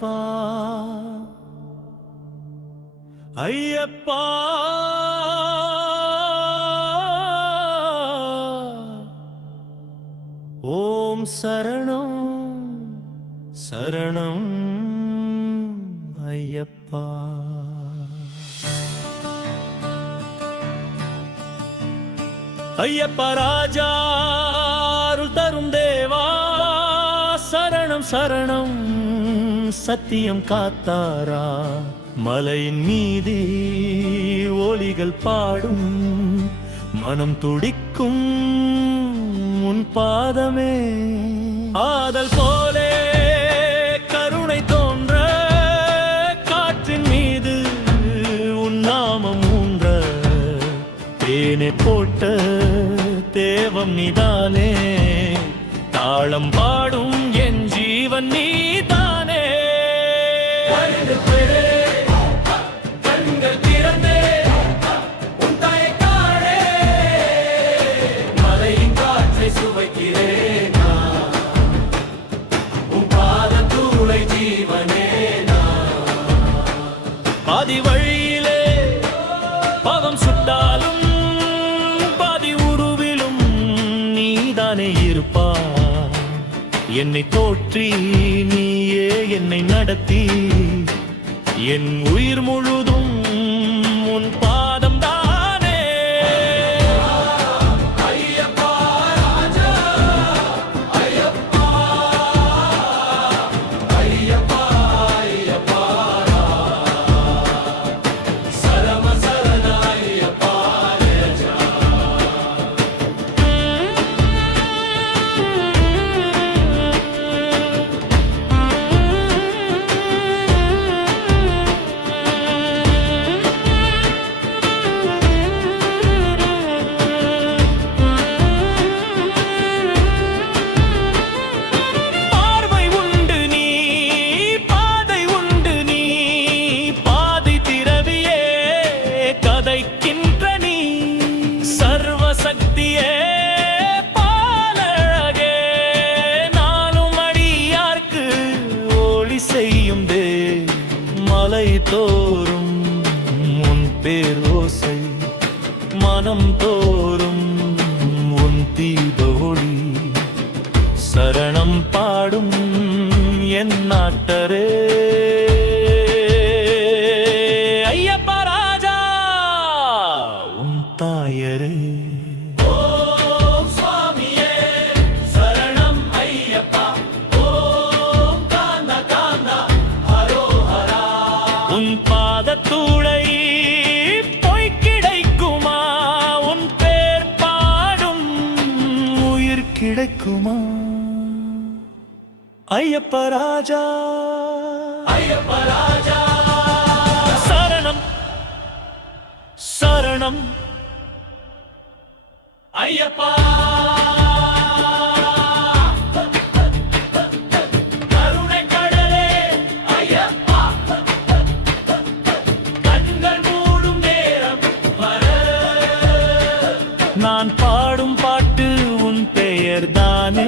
ஐயப்பா ஐயப்பா ஓம் சரணம் சரணம் ஐயப்பா. ஐயப்பா ராஜா அருள் தரும் தேவா சரணம் சரணம் சத்தியம் காத்தாரா. மலையின் மீது ஒலிகள் பாடும் மனம் துடிக்கும் உன் பாதமே. ஆதல் போலே கருணை தோன்ற காற்றின் மீது உன் நாமம் ஊன்ற தேனை போட்ட தேவம் நீதானே. தாளம் பாடும் என் ஜீவன் நீதானே. கண்கள் திறந்தே உன் தாயை காணே. மலையின் காற்றை சுவைக்கிறேன் உன் பாத தூளை ஜீவனே. பாதி வழியிலே பாவம் சுட்டாலும் பாதி உருவிலும் நீதானே இருப்பா. என்னை தோற்றி நீயே என்னை நடத்தி என் உயிர் முழுதும் உன் பாதம் தானே. ஐயப்பா ராஜா ஐயப்பா ஐயப்பா ஐயப்பா சரம சரண ஐயப்பா ராஜா. மலை தோறும் உன் பேரோசை மனம் தோறும் உன் தீப ஒளி. சரணம் பாடும் என் நாட்டரே. ஐயப்பா ராஜா உன் தாயரே. உன் பாதத்தூளை பொய் கிடைக்குமா? உன் பேர் பாடும் உயிர் கிடைக்குமா? ஐயப்பா ராஜா ஐயப்பா ராஜா சரணம் சரணம் ஐயப்பா. நான் பாடும் பாட்டு உன் பெயர் தானே.